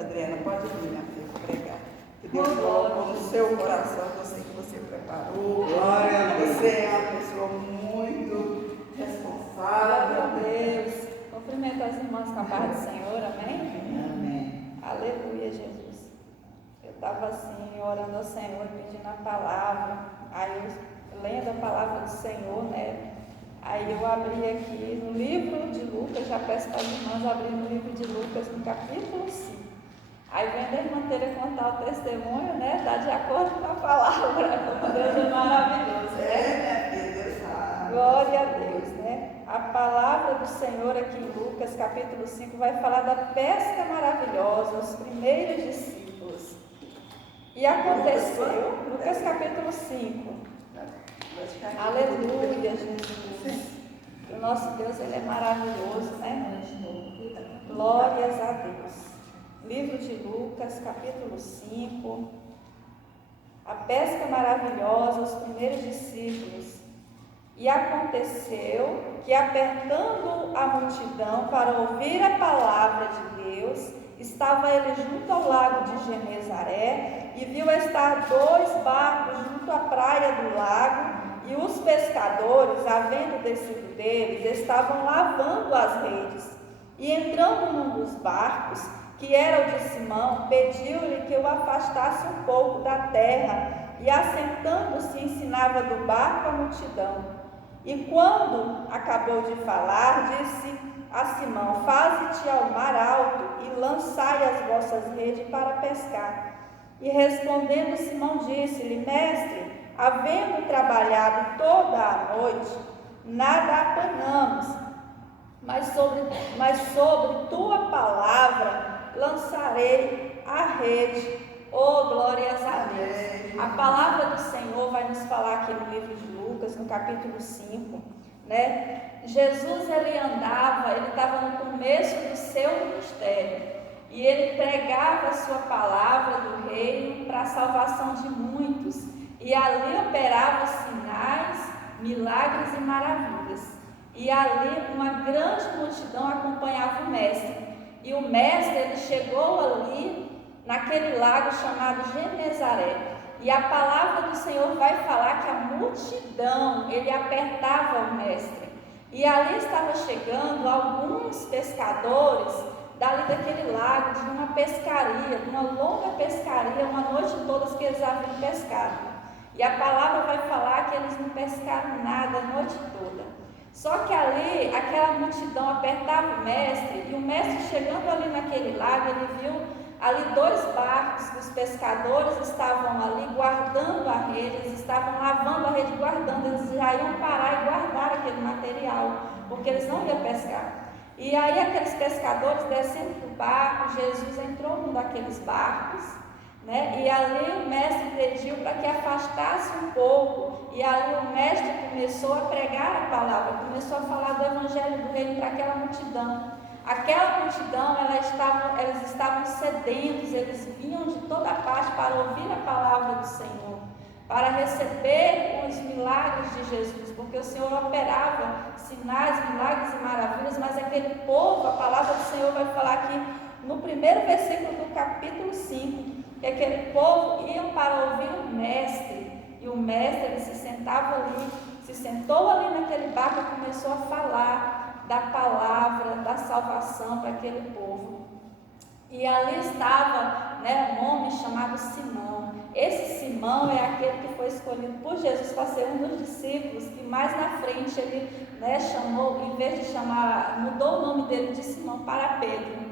Adriana, pode vir, minha filha, pregar. Que Deus colocou no seu coração, eu sei que você preparou. Glória a Deus. Você é uma pessoa muito responsável. Glória a Deus. Cumprimento as irmãs com a paz do Senhor, amém? Amém. Aleluia, Jesus. Eu estava assim, orando ao Senhor, pedindo a palavra. Aí eu lendo a palavra do Senhor, né? Aí eu abri aqui no livro de Lucas, já peço para as irmãs abrir no livro de Lucas, no capítulo 5. Aí vem a irmã Teira contar o testemunho, né? Dá de acordo com a palavra, como Deus é maravilhoso, né? Deus sabe. Glória a Deus, né? A palavra do Senhor aqui em Lucas, capítulo 5, vai falar da pesca maravilhosa, os primeiros discípulos. E aconteceu, Lucas capítulo 5. Aleluia, Jesus. O nosso Deus, Ele é maravilhoso, né? Glórias a Deus. Livro de Lucas, capítulo 5. A pesca maravilhosa, os primeiros discípulos. E aconteceu que, apertando a multidão para ouvir a palavra de Deus, estava ele junto ao lago de Genezaré e viu estar 2 barcos junto à praia do lago, e os pescadores, havendo descido deles, estavam lavando as redes. E entrando num dos barcos, que era o de Simão, pediu-lhe que o afastasse um pouco da terra, e assentando-se ensinava do barco a multidão. E quando acabou de falar, disse a Simão: faze-te ao mar alto e lançai as vossas redes para pescar. E respondendo Simão disse-lhe: mestre, havendo trabalhado toda a noite, nada apanhamos, mas sobre tua palavra lançarei a rede. Oh, glórias a Deus. A palavra do Senhor vai nos falar aqui no livro de Lucas, no capítulo 5, né? Jesus, ele estava no começo do seu ministério, e ele pregava a sua palavra do reino para a salvação de muitos, e ali operava sinais, milagres e maravilhas, e ali uma grande multidão acompanhava o mestre. E o mestre, ele chegou ali naquele lago chamado Genezaré, e a palavra do Senhor vai falar que a multidão, ele apertava o mestre, e ali estava chegando alguns pescadores dali daquele lago, de uma pescaria, de uma longa pescaria, uma noite toda que eles haviam pescado. E a palavra vai falar que eles não pescaram nada a noite toda. Só que ali, aquela multidão apertava o mestre, e o mestre, chegando ali naquele lago, ele viu ali 2 barcos que os pescadores estavam ali guardando a rede, eles estavam lavando a rede e guardando, eles já iam parar e guardar aquele material, porque eles não iam pescar. E aí aqueles pescadores descendo do barco, Jesus entrou num daqueles barcos, né? E ali o mestre pediu para que afastasse um pouco, e ali o mestre começou a pregar a palavra, começou a falar do evangelho do reino para aquela multidão. Aquela multidão, eles estavam sedentos, eles vinham de toda parte para ouvir a palavra do Senhor, para receber os milagres de Jesus, porque o Senhor operava sinais, milagres e maravilhas, mas aquele povo, a palavra do Senhor vai falar aqui no primeiro versículo do capítulo 5, que aquele povo iam para ouvir o mestre, e o mestre, ele se sentou ali naquele barco e começou a falar da palavra, da salvação para aquele povo. E ali estava, né, um homem chamado Simão. Esse Simão é aquele que foi escolhido por Jesus para ser um dos discípulos, que mais na frente ele, né, chamou, em vez de chamar, mudou o nome dele de Simão para Pedro.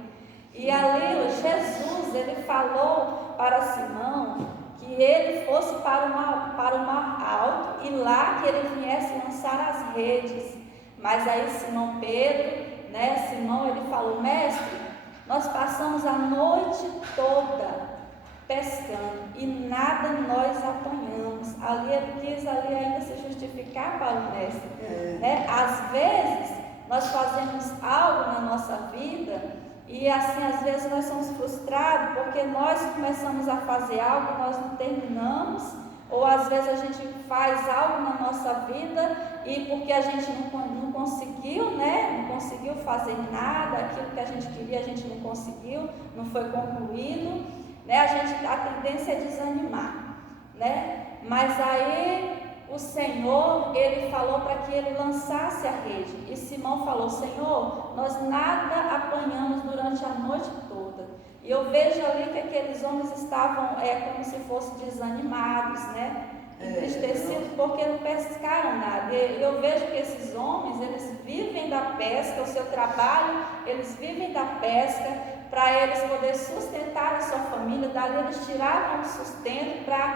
E ali Jesus, ele falou para Simão que ele fosse para o mar alto, e lá que ele viesse lançar as redes. Mas aí Simão Pedro, né, Simão, ele falou: mestre, nós passamos a noite toda pescando e nada nós apanhamos. Ali ele quis ainda se justificar para o mestre. Né? Às vezes nós fazemos algo na nossa vida e assim às vezes nós somos frustrados porque nós começamos a fazer algo e nós não terminamos, ou às vezes a gente faz algo na nossa vida e porque a gente não conseguiu, né? Não conseguiu fazer nada, aquilo que a gente queria a gente não conseguiu, não foi concluído, né? A tendência é desanimar, né? Mas aí o Senhor, ele falou para que ele lançasse a rede, e Simão falou: Senhor, nós nada apanhamos durante a noite toda. E eu vejo ali que aqueles homens estavam como se fossem desanimados, né? Entristecidos porque não pescaram nada. E eu vejo que esses homens, eles vivem da pesca, o seu trabalho, eles vivem da pesca para eles poderem sustentar a sua família. Dali eles tiravam o sustento para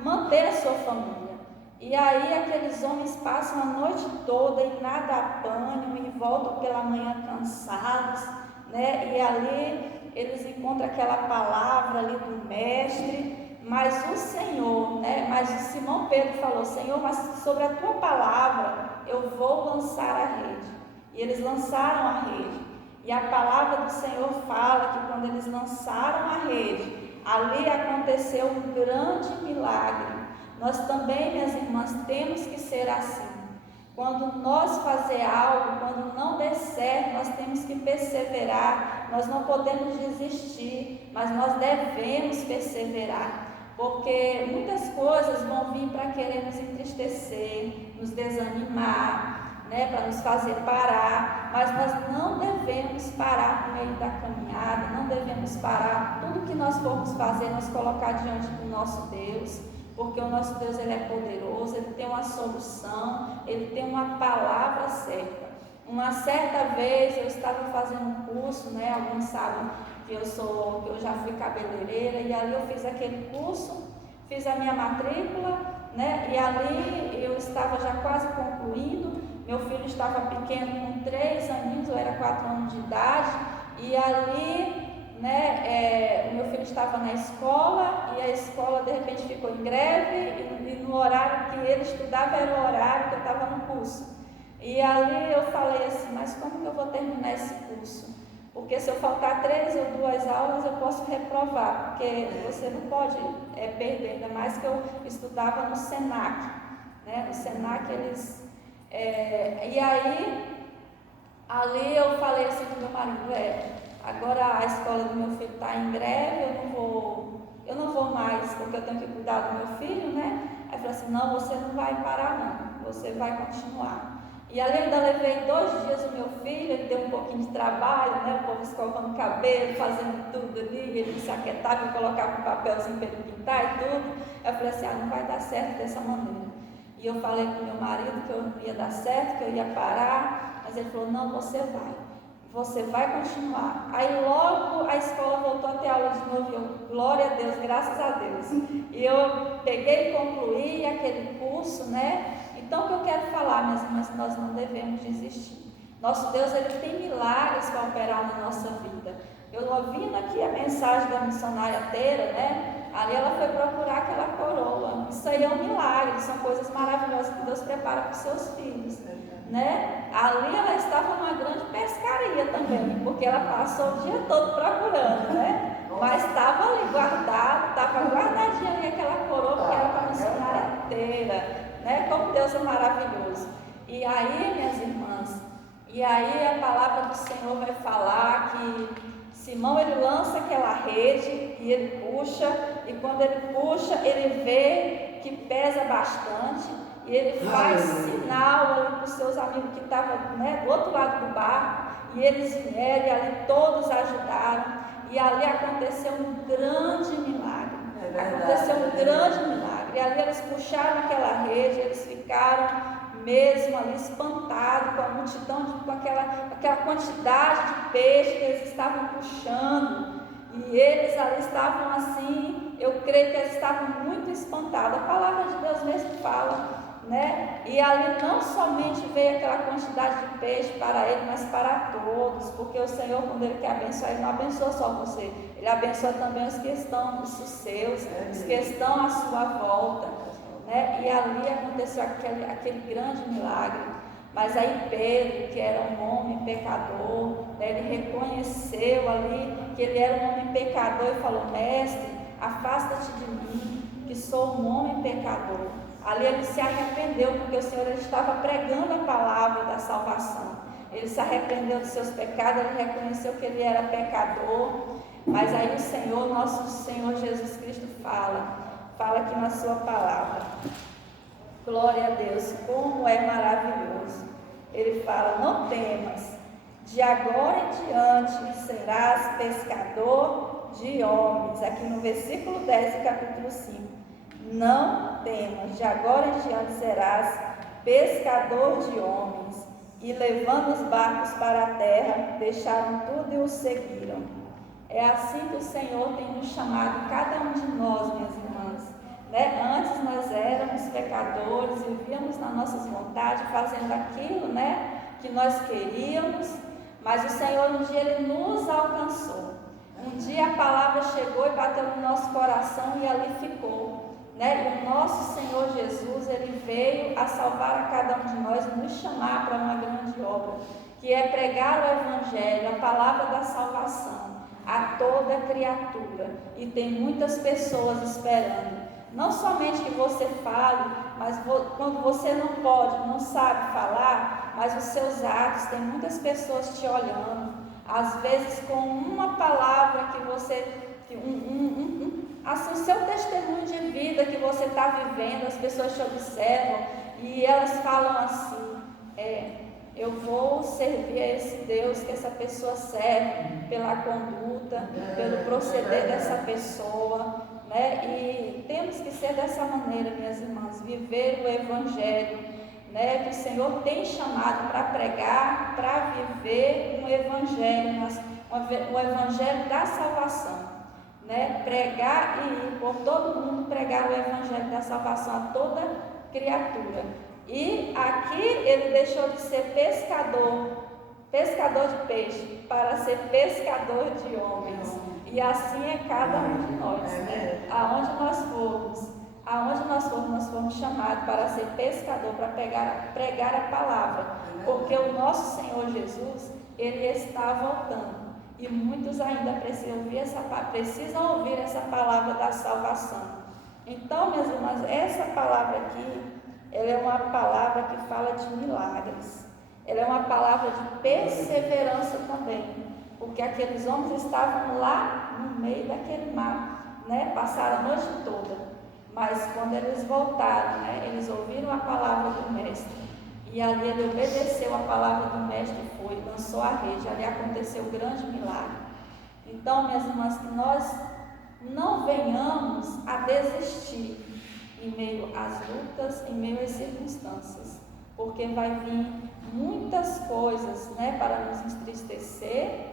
manter a sua família. E aí aqueles homens passam a noite toda e nada apanham e voltam pela manhã cansados, né? E ali eles encontram aquela palavra ali do mestre. Mas o Senhor, né? Mas Simão Pedro falou: Senhor, mas sobre a tua palavra eu vou lançar a rede. E eles lançaram a rede. E a palavra do Senhor fala que quando eles lançaram a rede, ali aconteceu um grande milagre. Nós também, minhas irmãs, temos que ser assim. Quando nós fazer algo, quando não der certo, nós temos que perseverar. Nós não podemos desistir, mas nós devemos perseverar. Porque muitas coisas vão vir para querer nos entristecer, nos desanimar, né, para nos fazer parar, mas nós não devemos parar no meio da caminhada, não devemos parar. Tudo que nós formos fazer, nós colocar diante do nosso Deus, porque o nosso Deus, ele é poderoso, ele tem uma solução, ele tem uma palavra certa. Uma certa vez eu estava fazendo um curso, né, alguns sabem que eu já fui cabeleireira, e ali eu fiz aquele curso, fiz a minha matrícula, né? E ali eu estava já quase concluindo. Meu filho estava pequeno, com 3 aninhos, eu era 4 anos de idade, e ali, né, o meu filho estava na escola, e a escola de repente ficou em greve, e no horário que ele estudava era o horário que eu estava no curso. E ali eu falei assim: mas como que eu vou terminar esse curso? Porque se eu faltar 3 ou 2 aulas, eu posso reprovar, porque você não pode perder, ainda mais que eu estudava no Senac, né? No Senac eles... e aí, ali eu falei assim para o meu marido: agora a escola do meu filho está em greve, eu não vou mais, porque eu tenho que cuidar do meu filho, né? Aí eu falei assim: não, você não vai parar não, você vai continuar. E ali eu ainda levei 2 dias o meu filho, ele deu um pouquinho de trabalho, né? O povo escovando o cabelo, fazendo tudo ali, ele se aquietava, eu colocava um papelzinho para ele pintar e tudo. Eu falei assim: não vai dar certo dessa maneira. E eu falei com meu marido que eu não ia dar certo, que eu ia parar, mas ele falou: não, você vai continuar. Aí logo a escola voltou a ter aula de novo, e eu, glória a Deus, graças a Deus. E eu peguei e concluí aquele curso, né? Então, o que eu quero falar, minhas irmãs, que nós não devemos desistir. Nosso Deus, ele tem milagres para operar na nossa vida. Eu ouvindo aqui a mensagem da missionária Teira, né? Ali ela foi procurar aquela coroa. Isso aí é um milagre, são coisas maravilhosas que Deus prepara para os seus filhos, né? Ali ela estava numa grande pescaria também, porque ela passou o dia todo procurando, né? Mas estava ali guardado, estava guardadinha ali aquela coroa, porque era para a missionária Teira. Né? Como Deus é maravilhoso. E aí, minhas irmãs, e aí a palavra do Senhor vai falar que Simão, ele lança aquela rede e ele puxa, e quando ele puxa, ele vê que pesa bastante, e ele faz sinal ali para os seus amigos que estavam, né, do outro lado do barco, e eles vieram, e ali todos ajudaram, e ali aconteceu um grande milagre. Aconteceu um grande milagre. E ali eles puxaram aquela rede, eles ficaram mesmo ali espantados com a multidão, com aquela quantidade de peixe que eles estavam puxando. E eles ali estavam assim, eu creio que eles estavam muito espantados. A palavra de Deus mesmo fala, né? E ali não somente veio aquela quantidade de peixe para ele, mas para todos, porque o Senhor, quando ele quer abençoar, ele não abençoa só você, ele abençoa também os que estão, os seus, os que estão à sua volta, né? E ali aconteceu aquele grande milagre. Mas aí Pedro, que era um homem pecador, né, ele reconheceu ali que ele era um homem pecador e falou: mestre, afasta-te de mim, que sou um homem pecador. Ali ele se arrependeu, porque o Senhor estava pregando a palavra da salvação. ele se arrependeu dos seus pecados, ele reconheceu que ele era pecador, mas aí o Senhor, nosso Senhor Jesus Cristo fala aqui na sua palavra. Glória a Deus, como é maravilhoso. Ele fala: não temas, de agora em diante serás pescador de homens. Aqui no versículo 10 do capítulo 5. Não temas, de agora em diante serás pescador de homens. E levando os barcos para a terra, deixaram tudo e os seguiram. É assim que o Senhor tem nos chamado, cada um de nós, minhas irmãs. Né? Antes nós éramos pecadores, vivíamos nas nossas vontades, fazendo aquilo, né, que nós queríamos, mas o Senhor um dia Ele nos alcançou. Um dia a palavra chegou e bateu no nosso coração e ali ficou. Né? E o nosso Senhor Jesus, Ele veio a salvar a cada um de nós e nos chamar para uma grande obra, que é pregar o Evangelho, a palavra da salvação a toda criatura. E tem muitas pessoas esperando. Não somente que você fale, mas quando você não pode, não sabe falar, mas os seus atos, tem muitas pessoas te olhando. Às vezes com uma palavra que você, assim, o seu testemunho de vida que você está vivendo, as pessoas te observam e elas falam assim: eu vou servir a esse Deus que essa pessoa serve, pela conduta, pelo proceder dessa pessoa, né? E temos que ser dessa maneira, minhas irmãs, viver o Evangelho, né? Que o Senhor tem chamado para pregar, para viver um Evangelho, o Evangelho da salvação, né? Pregar e ir por todo mundo, pregar o Evangelho da salvação a toda criatura. E aqui ele deixou de ser pescador de peixe, para ser pescador de homens. E assim é cada um de nós, né? Aonde nós formos, nós fomos chamados para ser pescador, para pregar a palavra. Porque o nosso Senhor Jesus, Ele está voltando. E muitos ainda precisam ouvir essa palavra da salvação. Então, minhas irmãs, essa palavra aqui, ela é uma palavra que fala de milagres. Ela é uma palavra de perseverança também, porque aqueles homens estavam lá no meio daquele mar, né? Passaram a noite toda, mas quando eles voltaram, né? Eles ouviram a palavra do mestre, e ali ele obedeceu a palavra do mestre e foi, lançou a rede, ali aconteceu um grande milagre. Então, minhas irmãs, que nós não venhamos a desistir em meio às lutas, em meio às circunstâncias, porque vai vir muitas coisas, né, para nos entristecer,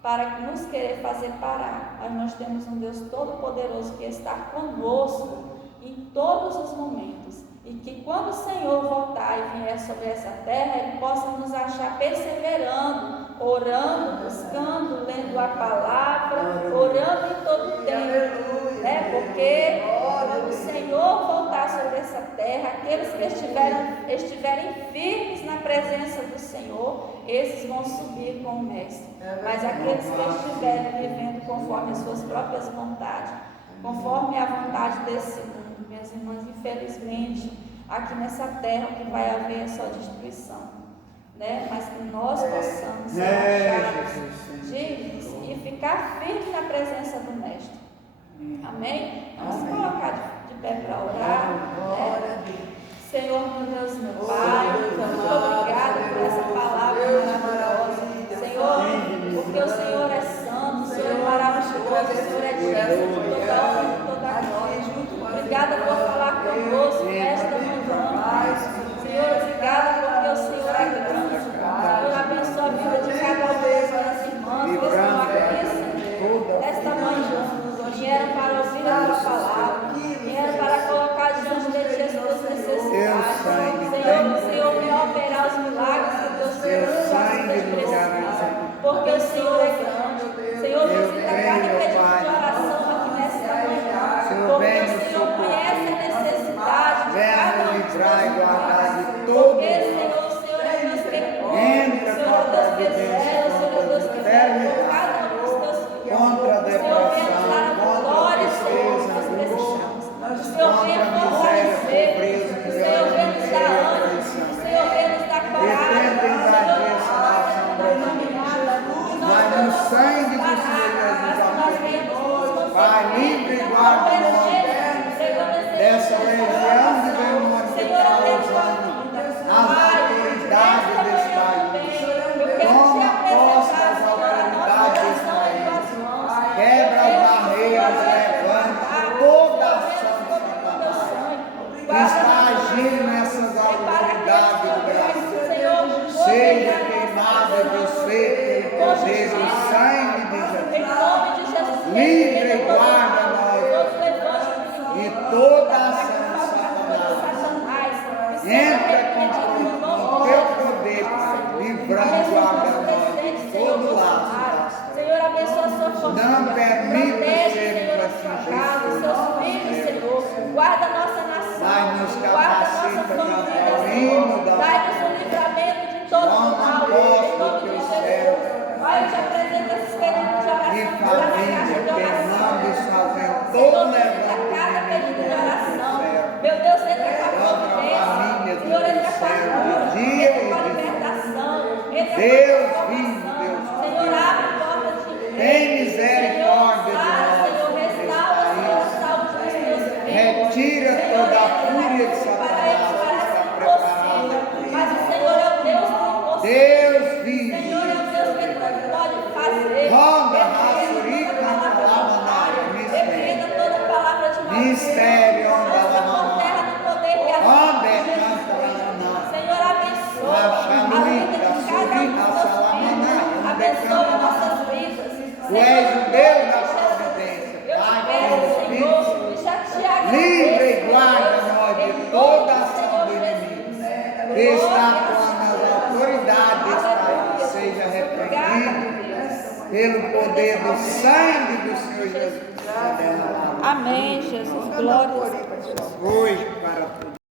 para nos querer fazer parar, mas nós temos um Deus todo-poderoso que está conosco em todos os momentos, e que quando o Senhor voltar e vier sobre essa terra, Ele possa nos achar perseverando, orando, buscando, lendo a palavra, orando em todo o tempo, né? Porque quando o Senhor voltar sobre essa terra, aqueles que estiverem firmes na presença do Senhor, esses vão subir com o Mestre. Mas aqueles que estiverem vivendo conforme as suas próprias vontades, conforme a vontade desse mundo, minhas irmãs, infelizmente, aqui nessa terra o que vai haver é só destruição, né? Mas que nós possamos ser achados dignos e ficar firmes na presença do Mestre. Amém? Vamos colocar de pé para orar, né? Senhor, meu Deus, meu Pai, muito obrigada por essa palavra maravilhosa. Senhor, porque o Senhor é santo, o Senhor é maravilhoso, o Senhor é digno de toda honra e toda glória. Obrigada por falar conosco nesta manhã. Senhor, obrigada porque o Senhor é grande. Senhor, abençoa a vida de cada uma das minhas irmãs que estão aqui, Senhor, nesta manhã. Vieram para ouvir a tua palavra, vieram para colocar diante de ti as tuas necessidades. Senhor, o Senhor vem operar os milagres que o teu Senhor precisa, porque o Senhor é grande. Senhor, visita cada pedido de oração aqui nesta manhã. guarda nós dessa legião de demônios que está usando as autoridades desse país. Toma posse das autoridades desse país. Quebra as barreiras, levanta toda a ação de Satanás que está agindo nessas autoridades do Brasil. Seja queimada você pelo poder do sangue de Jesus. Livre e guarda nós de toda a ação de Satanás. Entra com teu poder, livrando e guardando nós de todo lado. Senhor, abençoa a sua família. Não permita Senhor, a sua casa, os seus filhos, Senhor. Guarda a nossa nação. Vai nos Guarda a nossa capacita para família, o Senhor. reino da Dai-nos o livramento de todo o mal. Em nome de Jesus. Pai, eu te apresento esses pedidos de oração. E família, queimando e fazendo todo levantamento Cada pedido de oração. do céu. Meu Deus, entra com a Família providência. do Senhor, entra com a céu, cura. de dia Entra com a e de libertação. Entra com a Deus transformação. vivo, Deus Senhor, abre portas de emprego. Tem misericórdia de nós, Senhor, nesse restaura, Senhor, a país. saúde dos teus filhos. Retira toda a fúria de Satanás que está preparada. Mas o Senhor é o Deus do impossível. Deus vivo. Senhor é o Deus que tudo pode fazer. Ronda, Repreenda raçurica, toda palavra lamanai, contrária. mistério. Repreenda toda palavra de maldição. Mistério, onda, Lança por lamanai. terra no poder e a Onde canta lamanai. Senhor, abençoa a Laxanuí, vida de cada um Laxuri, dos teus Laçalamanai, filhos. onde Abençoa canta nossas vidas. Tu és o Deus da providência, Eu Pai, te peço, Filho, Senhor, Espírito. e já te agradeço. Livre e guarda nós de Em toda nome do ação Senhor do inimigo. Jesus. Que está Glória a atuando nas autoridades desse país, seja repreendido pelo poder do sangue do Senhor Jesus. Amém, Jesus. Glória a Deus. Hoje para todos.